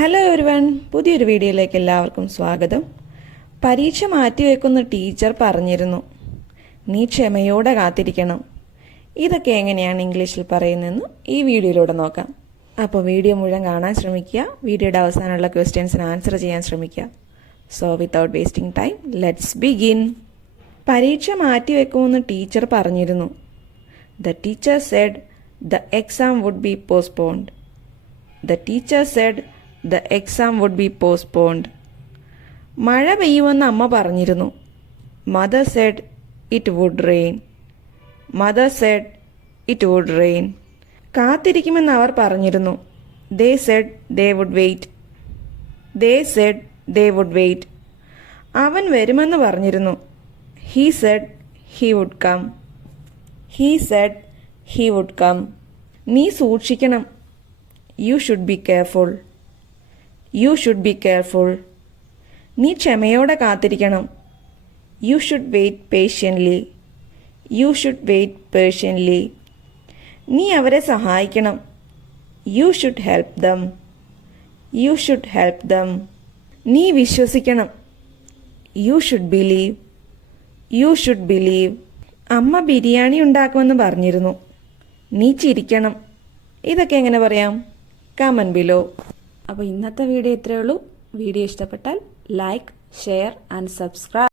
Hello everyone, പുതിയൊരു വീഡിയോയിലേക്ക് എല്ലാവർക്കും സ്വാഗതം. പരീക്ഷ മാറ്റിവെക്കുന്ന ടീച്ചർ പറഞ്ഞിരുന്നു, നീ ക്ഷമയോടെ കാത്തിരിക്കണം. ഇതൊക്കെ എങ്ങനെയാണ് ഇംഗ്ലീഷിൽ പറയുന്നതെന്ന് ഈ വീഡിയോയിലൂടെ നോക്കാം. അപ്പോൾ വീഡിയോ മുഴുവൻ കാണാൻ ശ്രമിക്കുക. വീഡിയോയുടെ അവസാനമുള്ള ക്വസ്റ്റ്യൻസിന് ആൻസർ ചെയ്യാൻ ശ്രമിക്കുക. So without wasting time, let's begin. പരീക്ഷ മാറ്റിവെക്കുമെന്ന് ടീച്ചർ പറഞ്ഞിരുന്നു. The teacher said the exam would be postponed. The teacher said the exam would be postponed. മഴ പെയ്യുമെന്ന് അമ്മ പറഞ്ഞിരുന്നു. Mother said it would rain. Mother said it would rain. കാത്തിരിക്കുമെന്ന് അവർ പറഞ്ഞിരുന്നു. They said they would wait. They said they would wait. അവൻ വരുമെന്ന് പറഞ്ഞിരുന്നു. He said he would come. He said he would come. നീ സൂക്ഷിക്കണം. You should be careful. You should be careful. നീ ക്ഷമയോടെ കാത്തിരിക്കണം. You should wait patiently. You should wait patiently. നീ അവരെ സഹായിക്കണം. You should help them. You should help them. നീ വിശ്വസിക്കണം. You should believe. You should believe. അമ്മ ബിരിയാണി ഉണ്ടാക്കുമെന്ന് പറഞ്ഞിരുന്നു. നീ ചിരിക്കണം. ഇതൊക്കെ എങ്ങനെ പറയാം? Comment below. അപ്പോൾ ഇന്നത്തെ വീഡിയോ ഇത്രയേ ഉള്ളൂ. വീഡിയോ ഇഷ്ടപ്പെട്ടാൽ ലൈക്ക്, ഷെയർ ആൻഡ് സബ്സ്ക്രൈബ്.